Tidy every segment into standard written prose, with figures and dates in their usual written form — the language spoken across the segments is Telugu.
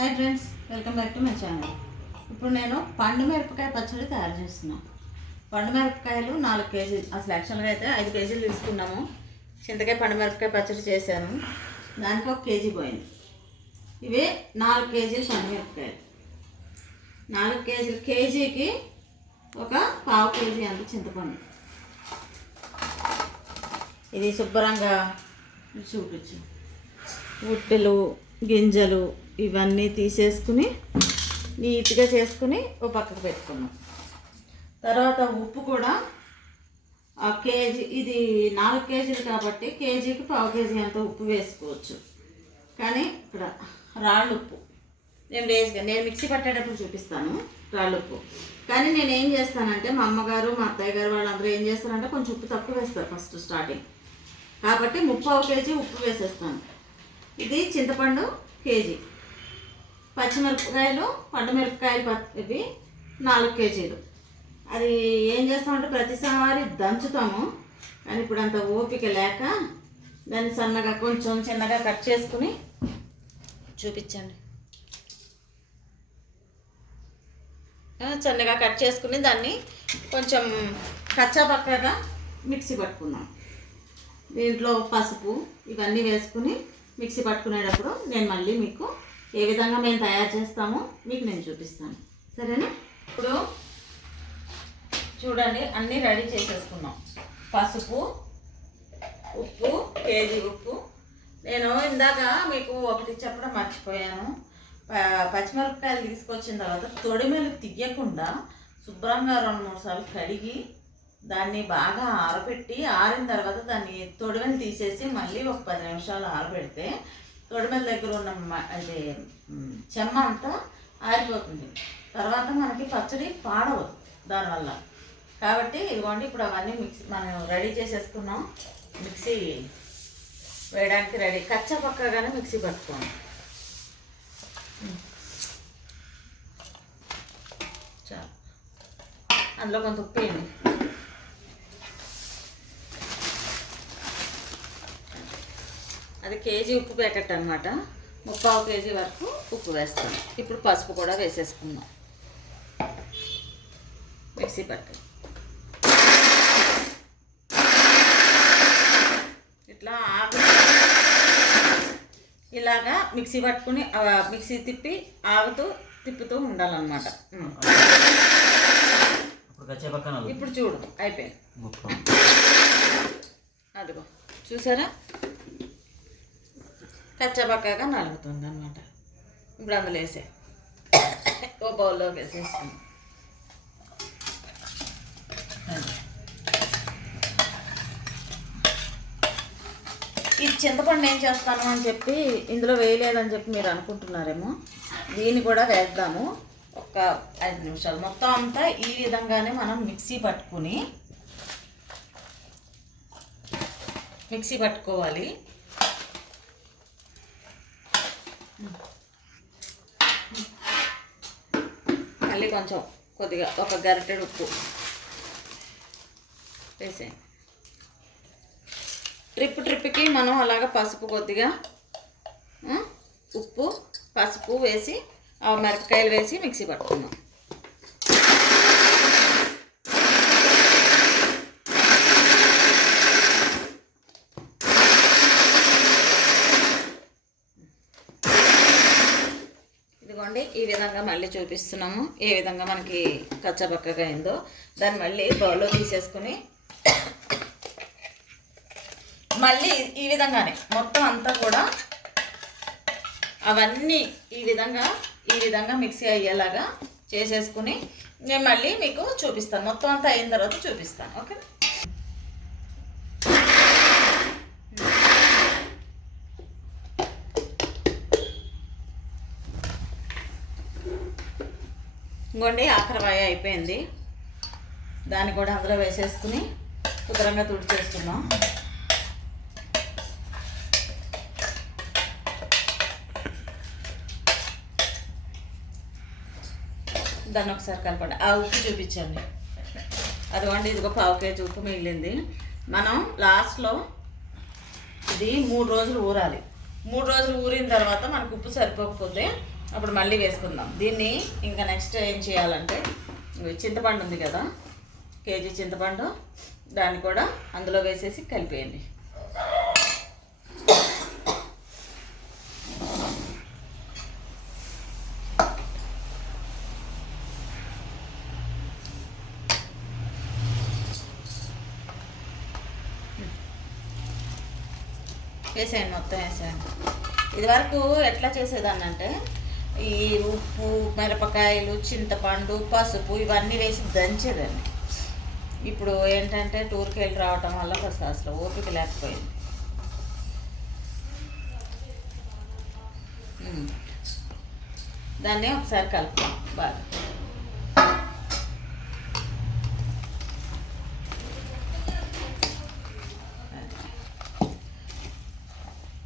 Hi friends, welcome back to my channel. ఇప్పుడు నేను పండు మిరపకాయ పచ్చడి తయారు చేస్తున్నాను. పండు మిరపకాయలు 4 కేజీలు, అసలు యాక్చువల్గా అయితే 5 కేజీలు తీసుకున్నాము. చింతకాయ పండు మిరపకాయ పచ్చడి చేశాను, దానికి 1 కేజీ పోయింది. ఇవి 4 కేజీలు పండు మిరపకాయలు. 4 కేజీలు, కేజీకి ఒక పావు కేజీ అంత చింతపండు. ఇది శుభ్రంగా చూపించు, ఉట్టెలు గింజలు ఇవన్నీ తీసేసుకుని నీట్గా చేసుకుని ఓ పక్కకు పెట్టుకున్నాం. తర్వాత ఉప్పు కూడా కేజీ, ఇది 4 కేజీలు కాబట్టి కేజీకి పావు కేజీ అంత ఉప్పు వేసుకోవచ్చు. కానీ ఇక్కడ రాళ్ళు ఉప్పు నేను మిక్సీ పట్టేటప్పుడు చూపిస్తాను రాళ్ళు ఉప్పు. కానీ నేను ఏం చేస్తానంటే, మా అమ్మగారు మా అత్తయ్య గారు వాళ్ళందరూ ఏం చేస్తారంటే కొంచెం ఉప్పు తక్కువ వేస్తారు ఫస్ట్ స్టార్టింగ్, కాబట్టి 3/4 కేజీ ఉప్పు వేసేస్తాను. ఇది చింతపండు కేజీ, పచ్చిమిరపకాయలు పండు మిరపకాయలు ఇవి 4 కేజీలు. అది ఏం చేస్తామంటే ప్రతిసారి దంచుతాము, కానీ ఇప్పుడు అంత ఓపిక లేక దాన్ని సన్నగా కొంచెం చిన్నగా కట్ చేసుకుని చూపించండి. చిన్నగా కట్ చేసుకుని దాన్ని కొంచెం కచ్చా పక్కగా మిక్సీ పట్టుకుందాం. దీంట్లో పసుపు ఇవన్నీ వేసుకుని మిక్సీ పట్టుకునేటప్పుడు నేను మళ్ళీ మీకు ఏ విధంగా మేము తయారు చేస్తామో మీకు నేను చూపిస్తాను, సరేనా? ఇప్పుడు చూడండి, అన్నీ రెడీ చేసేసుకున్నాం. పసుపు, ఉప్పు, కేజీ ఉప్పు. నేను ఇందాక మీకు ఒకటి చెప్పడం మర్చిపోయాను. పచ్చిమిరపకాయలు తీసుకొచ్చిన తర్వాత తొడిమెలు తీయకుండా శుభ్రంగా 2-3 సార్లు కడిగి దాన్ని బాగా ఆరబెట్టి, ఆరిన తర్వాత దాన్ని తొడిమెలు తీసేసి మళ్ళీ ఒక 10 నిమిషాలు ఆరబెడితే తొడిమెల దగ్గర ఉన్న అది చెమ్మ అంతా ఆరిపోతుంది. తర్వాత మనకి పచ్చడి పాడవదు దానివల్ల. కాబట్టి ఇదిగోండి, ఇప్పుడు అవన్నీ మనం రెడీ చేసేసుకున్నాం. మిక్సీ వేయడానికి రెడీ, కచ్చా పక్కగానే మిక్సీ పట్టుకోండి. చాలు, అందులో కొంత ఉప్పు వేయండి. అది కేజీ ఉప్పు ప్యాకెట్ అనమాట. 3/4 కేజీ వరకు ఉప్పు వేస్తాను. ఇప్పుడు పసుపు కూడా వేసేసుకుందాం. మిక్సీ పట్టు ఇట్లా ఇలాగా మిక్సీ పట్టుకుని మిక్సీ తిప్పి తిప్పుతూ ఉండాలన్నమాట. ఇప్పుడు చూడు, అయిపోయింది. అదిగో చూసారా, కచ్చబక్కగా నలుగుతుంది అనమాట. ఇప్పుడు అందులో వేసే ఓ బౌల్లోకి వేసేసుకుంది. ఈ చింతపండు ఏం చేస్తాను అని చెప్పి ఇందులో వేయలేదని చెప్పి మీరు అనుకుంటున్నారేమో. దీన్ని కూడా వేద్దాము. ఒక 5 నిమిషాలు. మొత్తం అంతా ఈ విధంగానే మనం మిక్సీ పట్టుకోవాలి. మళ్ళీ కొంచెం కొద్దిగా ఒక గరిటెడు ఉప్పు వేసేయండి. ట్రిప్కి మనం అలాగ పసుపు కొద్దిగా, ఉప్పు పసుపు వేసి ఆ మిరపకాయలు వేసి మిక్సీ పట్టుకుందాం. ఈ విధంగా మళ్ళీ చూపిస్తున్నాము ఏ విధంగా మనకి కచ్చబక్కగా అయిందో. దాన్ని మళ్ళీ బౌల్లో తీసేసుకుని మళ్ళీ ఈ విధంగానే మొత్తం అంతా కూడా అవన్నీ ఈ విధంగా మిక్సీ అయ్యేలాగా చేసేసుకుని నేను మళ్ళీ మీకు చూపిస్తాను. మొత్తం అంతా అయిన తర్వాత చూపిస్తాను, ఓకే? ఇంకోండి, ఆఖరవాయ అయిపోయింది. దాన్ని కూడా అందులో వేసేసుకుని శుభ్రంగా తుడిచేసుకుందాం. దాన్ని ఒకసారి కలపండి. ఆ ఉప్పు చూపించండి. అదిగోండి, ఇదిగో పావు కేజీ ఉప్పు మిగిలింది. మనం లాస్ట్లో ఇది 3 రోజులు ఊరాలి. 3 రోజులు ఊరిన తర్వాత మనకు ఉప్పు సరిపోకపోతే అప్పుడు మళ్ళీ వేసుకుందాం. దీన్ని ఇంకా నెక్స్ట్ ఏం చేయాలంటే చింతపండు ఉంది కదా, కేజీ చింతపండు, దాన్ని కూడా అందులో వేసేసి కలిపేయండి. వేసేయండి, మొత్తం వేసేయండి. ఇది వరకు ఎట్లా చేసేదాన్ని అంటే ఈ ఉప్పు, మిరపకాయలు, చింతపండు, పసుపు ఇవన్నీ వేసి దంచేదాన్ని. ఇప్పుడు ఏంటంటే టూర్కి వెళ్ళి రావటం వల్ల అసలు ఓపిక లేకపోయింది. దాన్ని ఒకసారి కలుపుతాం బాగా.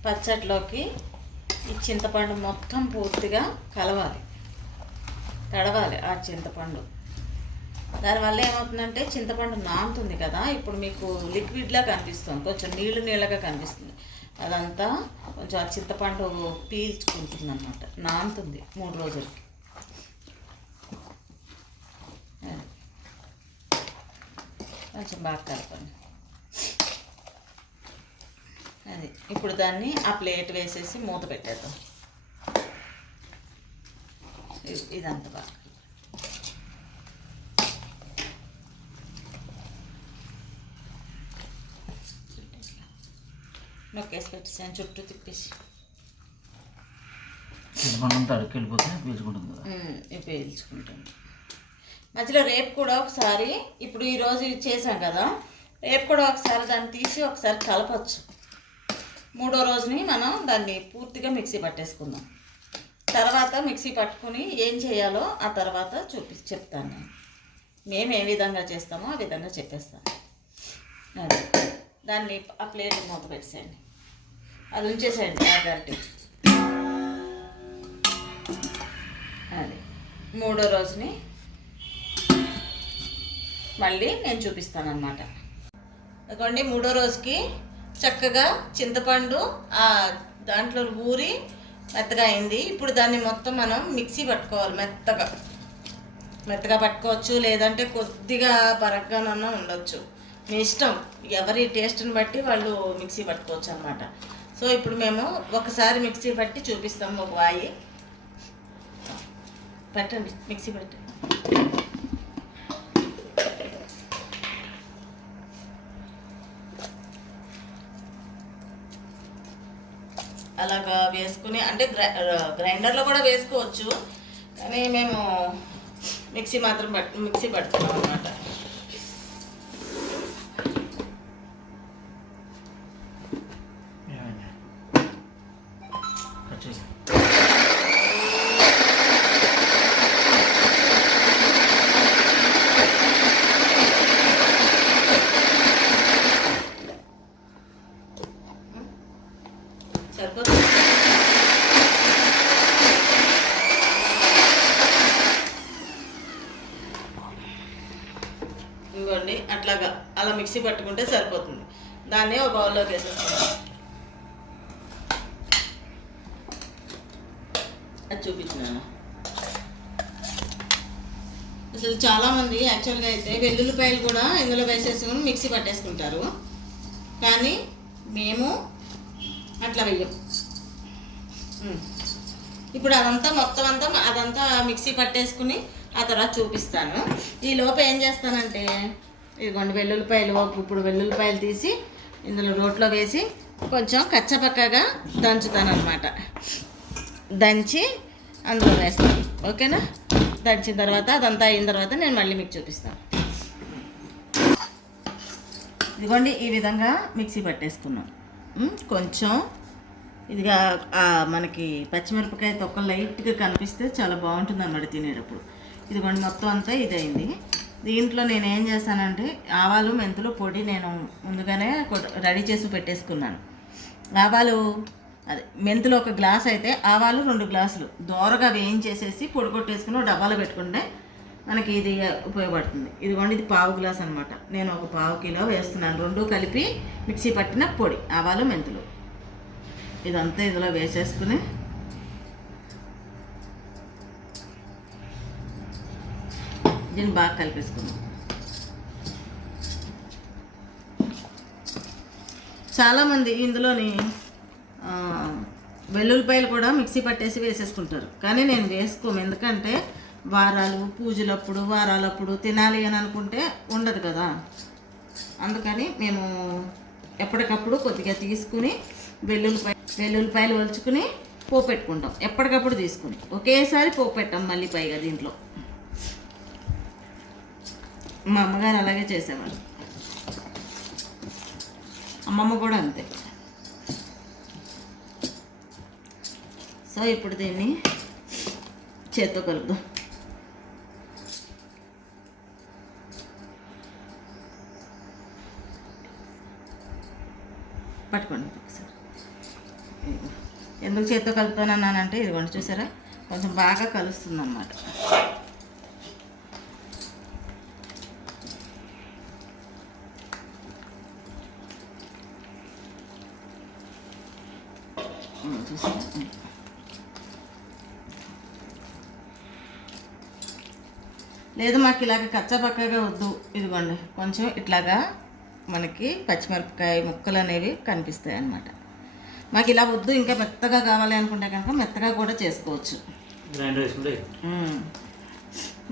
పచ్చట్లోకి ఈ చింతపండు మొత్తం పూర్తిగా కలవాలి, తడవాలి ఆ చింతపండు. దానివల్ల ఏమవుతుందంటే చింతపండు నానుతుంది కదా, ఇప్పుడు మీకు లిక్విడ్లా కనిపిస్తుంది, కొంచెం నీళ్ళగా కనిపిస్తుంది. అదంతా కొంచెం ఆ చింతపండు పీల్చుకుంటుంది అన్నమాట, నానుతుంది 3 రోజులకి. కొంచెం బాగా కలపండి. అది ఇప్పుడు దాన్ని ఆ ప్లేట్ వేసేసి మూత పెట్టేద్దాం. ఇదంతా బాగా నొక్కేసి పెట్టేసాను, చుట్టూ తిప్పేసి. పీల్చుకుంటుంది. మధ్యలో రేపు కూడా ఒకసారి, ఇప్పుడు ఈరోజు చేసాం కదా, రేపు కూడా ఒకసారి దాన్ని తీసి ఒకసారి కలపచ్చు. 3వ రోజుని మనం దాన్ని పూర్తిగా మిక్సీ పట్టేసుకుందాం. తర్వాత మిక్సీ పట్టుకుని ఏం చేయాలో ఆ తర్వాత చెప్తాను నేను. మేము ఏ విధంగా చేస్తామో ఆ విధంగా చెప్పేస్తాను. అది దాన్ని ఆ ప్లేట్ మూత పెట్టేసేయండి, అది ఉంచేసేయండి ఆ గరిటె. అది 3వ రోజుని మళ్ళీ నేను చూపిస్తాను అన్నమాట. అదిగోండి 3వ రోజుకి చక్కగా చింతపండు దాంట్లో ఊరి మెత్తగా అయింది. ఇప్పుడు దాన్ని మొత్తం మనం మిక్సీ పట్టుకోవాలి. మెత్తగా పట్టుకోవచ్చు, లేదంటే కొద్దిగా బరగ్గానన్నా ఉండొచ్చు, మీ ఇష్టం. ఎవరి టేస్ట్ని బట్టి వాళ్ళు మిక్సీ పట్టుకోవచ్చు అన్నమాట. సో ఇప్పుడు మేము ఒకసారి మిక్సీ పట్టి చూపిస్తాము. ఒక వాయి పెట్టండి, మిక్సీ పెట్టి. అలాగా వేసుకుని, అంటే గ్రైండర్లో కూడా వేసుకోవచ్చు, కానీ మేము మిక్సీ మాత్రం మిక్సీ పడుతున్నాం అన్నమాట. సరిపోతుంది. ఇంకోండి అట్లాగా అలా మిక్సీ పట్టుకుంటే సరిపోతుంది. దాన్ని ఒక బౌల్లోకి వేసేస్తాను. అది చూపించినాను. అసలు చాలామంది యాక్చువల్గా అయితే వెల్లుల్లిపాయలు కూడా ఇందులో వేసేసుకుని మిక్సీ పట్టేసుకుంటారు, కానీ మేము అట్లా వెయ్యం. ఇప్పుడు అదంతా మొత్తం అదంతా మిక్సీ పట్టేసుకుని ఆ తర్వాత చూపిస్తాను. ఈ లోపు ఏం చేస్తానంటే, ఇదిగోండి వెల్లుల్లిపాయలు, ఇప్పుడు వెల్లుల్లిపాయలు తీసి ఇందులో రోట్లో వేసి కొంచెం కచ్చపక్కగా దంచుతాను అనమాట. దంచి అందులో వేస్తాను, ఓకేనా? దంచిన తర్వాత అదంతా అయిన తర్వాత నేను మళ్ళీ మీకు చూపిస్తాను. ఇదిగోండి ఈ విధంగా మిక్సీ పట్టేసుకున్నాం. కొంచెం ఇదిగా మనకి పచ్చిమిరపకాయ తొక్క లైట్గా కనిపిస్తే చాలా బాగుంటుంది అన్నమాట తినేటప్పుడు. ఇదిగోండి మొత్తం అంతా ఇదైంది. దీంట్లో నేను ఏం చేస్తానంటే ఆవాలు మెంతులు పొడి నేను ముందుగానే రెడీ చేసి పెట్టేసుకున్నాను. ఆవాలు మెంతులు 1 గ్లాస్ అయితే ఆవాలు 2 గ్లాసులు దోరగా వేయించేసేసి పొడి కొట్టేసుకుని డబ్బాలో పెట్టుకుంటే మనకి ఇది ఉపయోగపడుతుంది. ఇదిగోండి ఇది 1/2 గ్లాస్ అనమాట. నేను 1/2 కిలో వేస్తున్నాను. 2 కలిపి మిక్సీ పట్టిన పొడి, ఆవాలు మెంతులు ఇదంతా ఇందులో వేసేసుకుని దీన్ని బాగా కలిపేసుకుందాం. చాలామంది ఇందులోని వెల్లుల్లిపాయలు కూడా మిక్సీ పట్టేసి వేసేసుకుంటారు, కానీ నేను వేసుకోము. ఎందుకంటే వారాలు పూజలప్పుడు వారాలప్పుడు తినాలి అని అనుకుంటే ఉండదు కదా, అందుకని మేము ఎప్పటికప్పుడు కొద్దిగా తీసుకుని వెల్లుల్లిపాయలు ఒలుచుకుని పోపు పెట్టుకుంటాం. ఎప్పటికప్పుడు తీసుకుని ఒకేసారి పోపు పెట్టాం మళ్ళీ పైగా దీంట్లో. మా అమ్మగారు అలాగే చేసేవాళ్ళు, అమ్మమ్మ కూడా అంతే. సో ఇప్పుడు దీన్ని చేత్తో కలుపుదాం. పట్టుకోండి ఒకసారి. ఎందుకు చేత్తో కలుపుతానన్నానంటే ఇదిగోండి చూసారా, కొంచెం బాగా కలుస్తుంది అన్నమాట. చూసారా, లేదు మాకు ఇలాగ కచ్చపక్కగా వద్దు, ఇదిగోండి కొంచెం ఇట్లాగా మనకి పచ్చిమిరపకాయ ముక్కలు అనేవి కనిపిస్తాయి అన్నమాట. మాకు ఇలా వద్దు, ఇంకా మెత్తగా కావాలి అనుకుంటే కనుక మెత్తగా కూడా చేసుకోవచ్చు.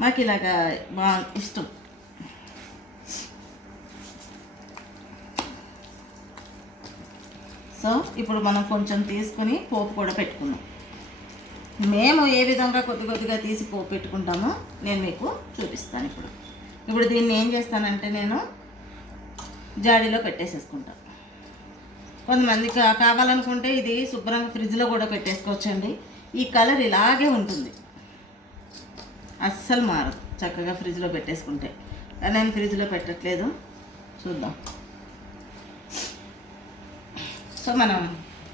మాకు ఇలాగా బాగా ఇష్టం. సో ఇప్పుడు మనం కొంచెం తీసుకుని పోపు కూడా పెట్టుకున్నాం. మేము ఏ విధంగా కొద్ది కొద్దిగా తీసి పోపు పెట్టుకుంటామో నేను మీకు చూపిస్తాను. ఇప్పుడు దీన్ని ఏం చేస్తానంటే నేను జాడీలో పెట్టేసేసుకుంటాను. కొంతమందికి కావాలనుకుంటే ఇది శుభ్రంగా ఫ్రిడ్జ్లో కూడా పెట్టేసుకోవచ్చండి. ఈ కలర్ ఇలాగే ఉంటుంది, అస్సలు మారదు చక్కగా ఫ్రిడ్జ్లో పెట్టేసుకుంటే. కానీ నేను ఫ్రిడ్జ్లో పెట్టట్లేదు, చూద్దాం. సో మనం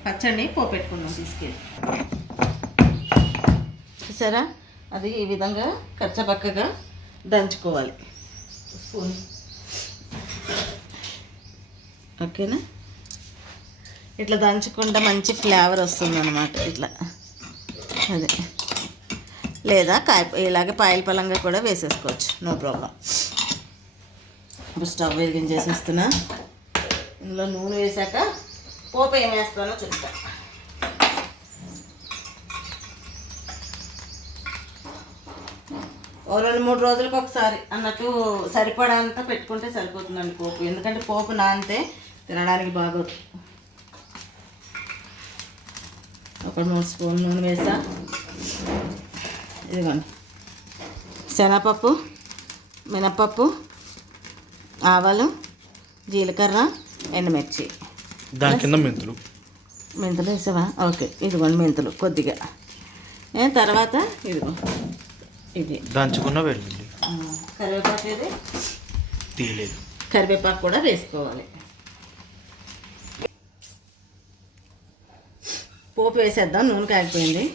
పచ్చడిని పోపెట్టుకుందాం తీసుకెళ్ళి. చూసారా, అది ఈ విధంగా కచ్చపక్కగా దంచుకోవాలి స్పూన్. ఓకేనా, ఇట్లా దంచుకుంటే మంచి ఫ్లేవర్ వస్తుంది అన్నమాట. ఇట్లా అదే, లేదా ఇలాగే పాయల పలంగా కూడా వేసేసుకోవచ్చు, నో ప్రాబ్లం. ఇప్పుడు స్టవ్ వెలిగించేసేస్తున్నా. ఇందులో నూనె వేసాక పోపు ఏం వేస్తానో చెప్తా. ఓ 2-3 రోజులకు ఒకసారి అన్నట్టు సరిపడంతా పెట్టుకుంటే సరిపోతుందండి పోపు. ఎందుకంటే పోపు నానితే తినడానికి బాగోదు. ఒక 3 స్పూన్లు నూనె వేసా. ఇదిగోండి శనగపప్పు, మినపప్పు, ఆవాలు, జీలకర్ర, ఎండుమిర్చి, దాని కింద మెంతులు వేసావా? ఓకే, ఇదిగోండి మెంతులు కొద్దిగా. తర్వాత ఇదిగో ఇది దంచుకున్న వెల్లుల్లి, కరివేపాకు, ఇది తీయలేదు కరివేపాకు కూడా వేసుకోవాలి. పోపు వేసేద్దాం, నూనె కాగిపోయింది.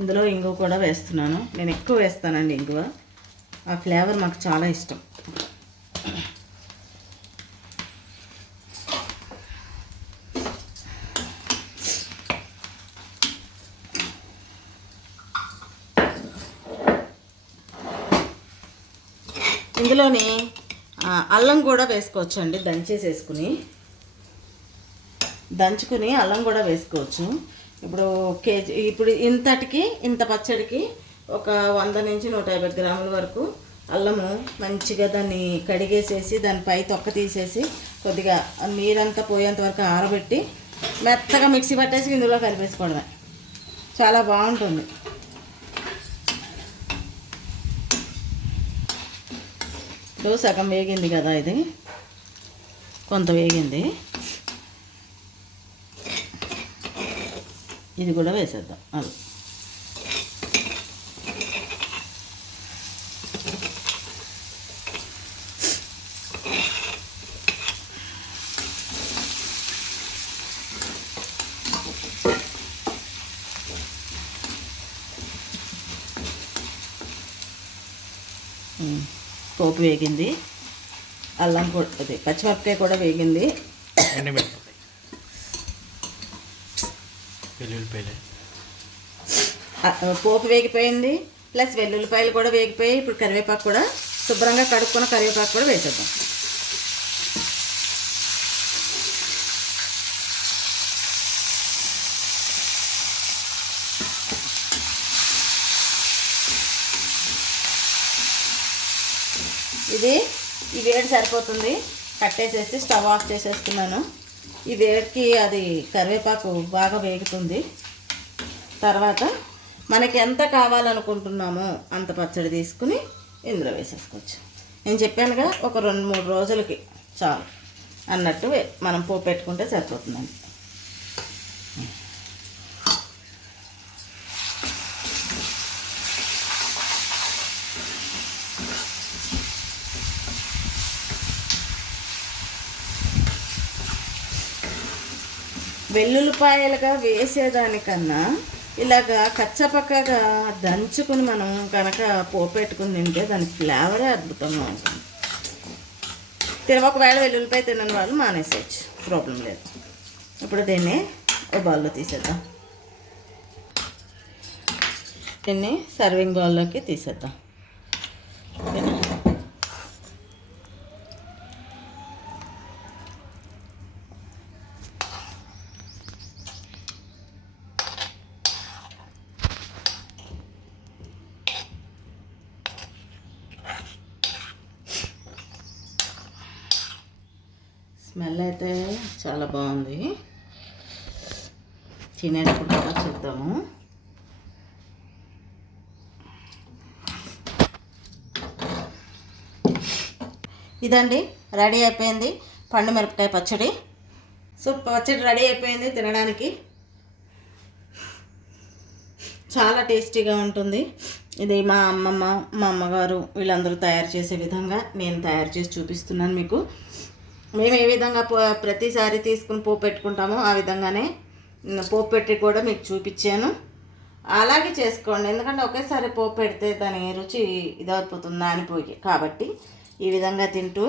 ఇందులో ఇంగువ కూడా వేస్తున్నాను. నేను ఎక్కువ వేస్తానండి ఇంగువ, ఆ ఫ్లేవర్ మాకు చాలా ఇష్టం. ఇందులోని అల్లం కూడా వేసుకోవచ్చండి, దంచుకుని అల్లం కూడా వేసుకోవచ్చు. ఇప్పుడు కేజీ, ఇప్పుడు ఇంతటికి ఇంత పచ్చడికి ఒక 100 నుంచి 150 గ్రాముల వరకు అల్లము మంచిగా దాన్ని కడిగేసేసి దాని పై తొక్క తీసేసి కొద్దిగా నీరంతా పోయేంత వరకు ఆరబెట్టి మెత్తగా మిక్సీ పట్టేసి ఇందులో కలిపేసుకోవడమే, చాలా బాగుంటుంది. ఇప్పుడు సగం వేగింది కదా, ఇది కొంత వేగింది, ఇది కూడా వేసేద్దాం. అది పోపు వేగింది. అల్లం కూడా అది పచ్చిమిరపకాయ కూడా వేగింది. ఎండుమిరపకాయ, వెల్లుల్లిపాయలు, పోపు వేగిపోయింది, ప్లస్ వెల్లుల్లిపాయలు కూడా వేగిపోయి. ఇప్పుడు కరివేపాకు కూడా శుభ్రంగా కడుక్కున్న కరివేపాకు కూడా వేసేద్దాం. ఈ వేడి సరిపోతుంది. కట్టేసేసి స్టవ్ ఆఫ్ చేసేస్తున్నాను. ఈ వేడికి అది కరివేపాకు బాగా వేగుతుంది. తర్వాత మనకి ఎంత కావాలనుకుంటున్నామో అంత పచ్చడి తీసుకుని ఇందులో వేసేసుకోవచ్చు. నేను చెప్పానుగా ఒక 2-3 రోజులకి చాలు అన్నట్టు మనం పోపు పెట్టుకుంటే సరిపోతుందండి. వెల్లుల్లిపాయలుగా వేసేదానికన్నా ఇలాగా కచ్చపక్కగా దంచుకుని మనం కనుక పోపెట్టుకుని తింటే దాని ఫ్లేవరే అద్భుతంగా ఉంటుంది. ఒకవేళ వెల్లుల్లిపాయ తినని వాళ్ళు మానేసేయచ్చు, ప్రాబ్లం లేదు. ఇప్పుడు దీన్ని ఒక బౌల్లో తీసేద్దాం. దీన్ని సర్వింగ్ బౌల్లోకి తీసేద్దాం. స్మెల్ అయితే చాలా బాగుంది. తినేటప్పుడు కూడా చూద్దాము. ఇదండి రెడీ అయిపోయింది పండు మిరపకాయ పచ్చడి. సో పచ్చడి రెడీ అయిపోయింది. తినడానికి చాలా టేస్టీగా ఉంటుంది. ఇది మా అమ్మమ్మ, మా అమ్మగారు వీళ్ళందరూ తయారు చేసే విధంగా నేను తయారు చేసి చూపిస్తున్నాను మీకు. మేము ఏ విధంగా ప్రతిసారి తీసుకుని పోపు పెట్టుకుంటామో ఆ విధంగానే పోపు పెట్టి కూడా మీకు చూపించాను. అలాగే చేసుకోండి, ఎందుకంటే ఒకేసారి పోపు పెడితే దాని రుచి ఇదైపోతుంది, నానిపోయి. కాబట్టి ఈ విధంగా తింటూ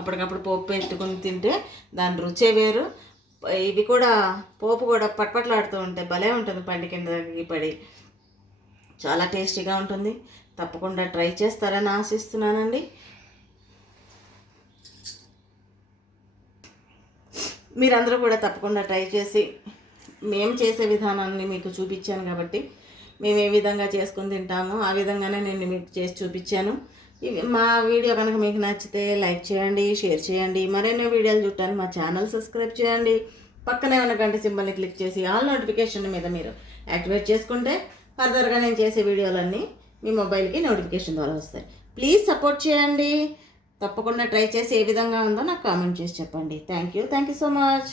అప్పటికప్పుడు పోపు పెట్టుకుని తింటే దాని రుచే వేరు. ఇవి కూడా పోపు కూడా పట్పట్లాడుతూ ఉంటే భలే ఉంటుంది. పండి కిందకి పడి చాలా టేస్టీగా ఉంటుంది. తప్పకుండా ట్రై చేస్తారని ఆశిస్తున్నానండి. మీరందరూ కూడా తప్పకుండా ట్రై చేసి, మేము చేసే విధానాన్ని మీకు చూపించాను కాబట్టి మేము ఏ విధంగా చేసుకుని తింటామో ఆ విధంగానే నేను మీకు చేసి చూపించాను. మా వీడియో కనుక మీకు నచ్చితే లైక్ చేయండి, షేర్ చేయండి. మరెన్నో వీడియోలు చూడటానికి మా ఛానల్ సబ్స్క్రైబ్ చేయండి. పక్కనే ఉన్న గంట సింబల్ని క్లిక్ చేసి ఆల్ నోటిఫికేషన్ మీద మీరు యాక్టివేట్ చేసుకుంటే ఫర్దర్గా నేను చేసే వీడియోలన్నీ మీ మొబైల్కి నోటిఫికేషన్ ద్వారా వస్తాయి. ప్లీజ్ సపోర్ట్ చేయండి. తప్పకుండా ట్రై చేసి ఏ విధంగా ఉందో నాకు కామెంట్ చేసి చెప్పండి. Thank you so much.